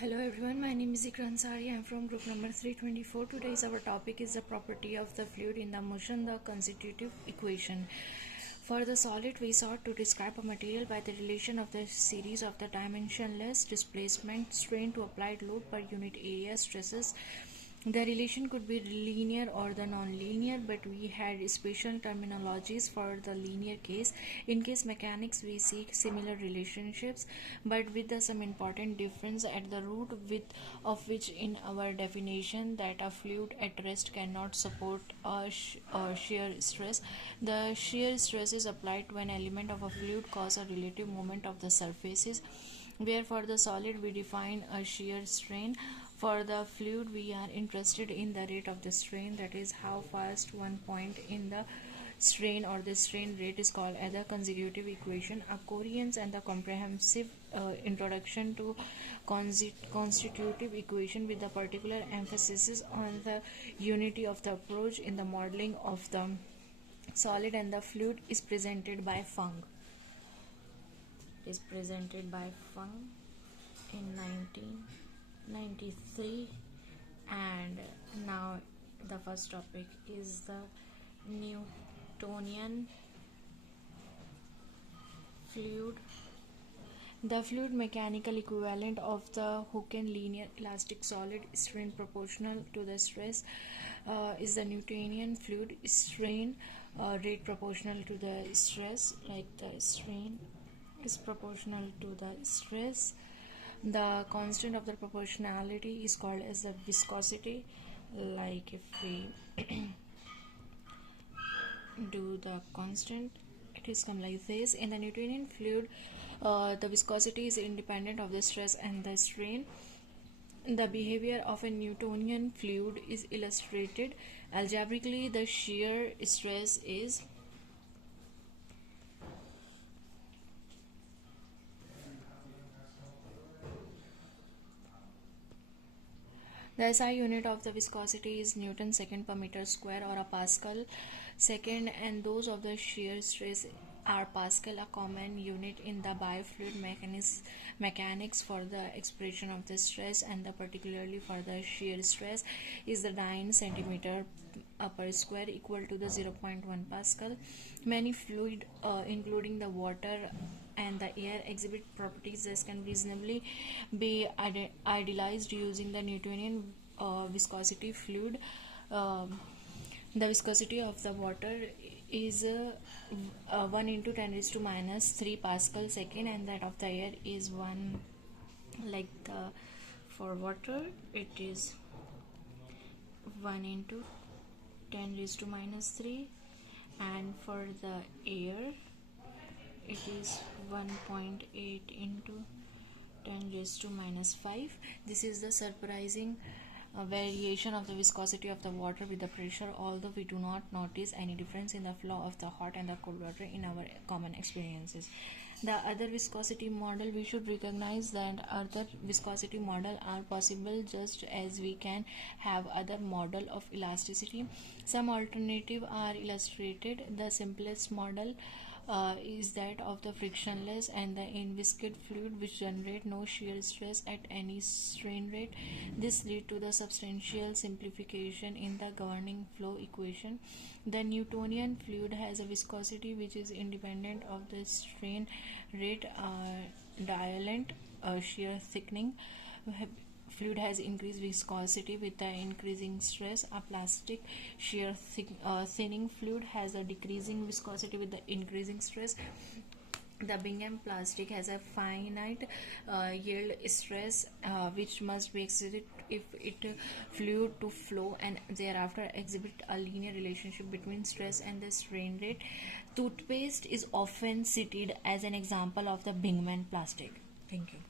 Hello everyone, my name is Ikra Ansari. I am from group number 324. Today's our topic is the property of the fluid in the motion, the constitutive equation. For the solid, we sought to describe a material by the relation of the series of the dimensionless displacement strain to applied load per unit area stresses. The relation could be linear or the non-linear, but we had special terminologies for the linear case. In case mechanics, we seek similar relationships, but with some important difference at the root of which in our definition that a fluid at rest cannot support a shear stress. The shear stress is applied to an element of a fluid cause a relative moment of the surfaces, where for the solid we define a shear strain. For the fluid, we are interested in the rate of the strain, that is how fast one point in the strain or the strain rate is called as a constitutive equation. A coherent and the comprehensive introduction to constitutive equation with the particular emphasis on the unity of the approach in the modeling of the solid and the fluid is presented by Fung. In 1993, and now the first topic is the Newtonian fluid. The fluid mechanical equivalent of the Hookean linear elastic solid strain proportional to the stress is the Newtonian fluid strain rate proportional to the stress, like the strain is proportional to the stress. The constant of the proportionality is called as the viscosity. Like if we do the constant, it is come like this. In the Newtonian fluid, the viscosity is independent of the stress and the strain. The behavior of a Newtonian fluid is illustrated algebraically. The shear stress is the SI unit of the viscosity is Newton second per meter square or a Pascal second, and those of the shear stress are Pascal, a common unit in the biofluid mechanics for the expression of the stress, and the particularly for the shear stress is the 9 centimeter per square, equal to the 0.1 Pascal. Many fluid including the water and the air exhibit properties that can reasonably be idealized using the Newtonian viscosity fluid. The viscosity of the water is 1 into 10 raised to minus 3 Pascal second, and that of the air is 1, like for water it is 1 into 10 raised to minus 3, and for the air it is 1.8 into 10 raised to minus 5. This is the surprising variation of the viscosity of the water with the pressure, although we do not notice any difference in the flow of the hot and the cold water in our common experiences. The other viscosity model, we should recognize that other viscosity model are possible, just as we can have other model of elasticity. Some alternative are illustrated. The simplest model is that of the frictionless and the inviscid fluid, which generate no shear stress at any strain rate. This leads to the substantial simplification in the governing flow equation. The Newtonian fluid has a viscosity which is independent of the strain rate, dialent shear thickening. Fluid has increased viscosity with the increasing stress. A plastic shear thinning fluid has a decreasing viscosity with the increasing stress. The Bingham plastic has a finite yield stress which must be exceeded if it fluid to flow, and thereafter exhibit a linear relationship between stress and the strain rate. Toothpaste is often cited as an example of the Bingham plastic. Thank you.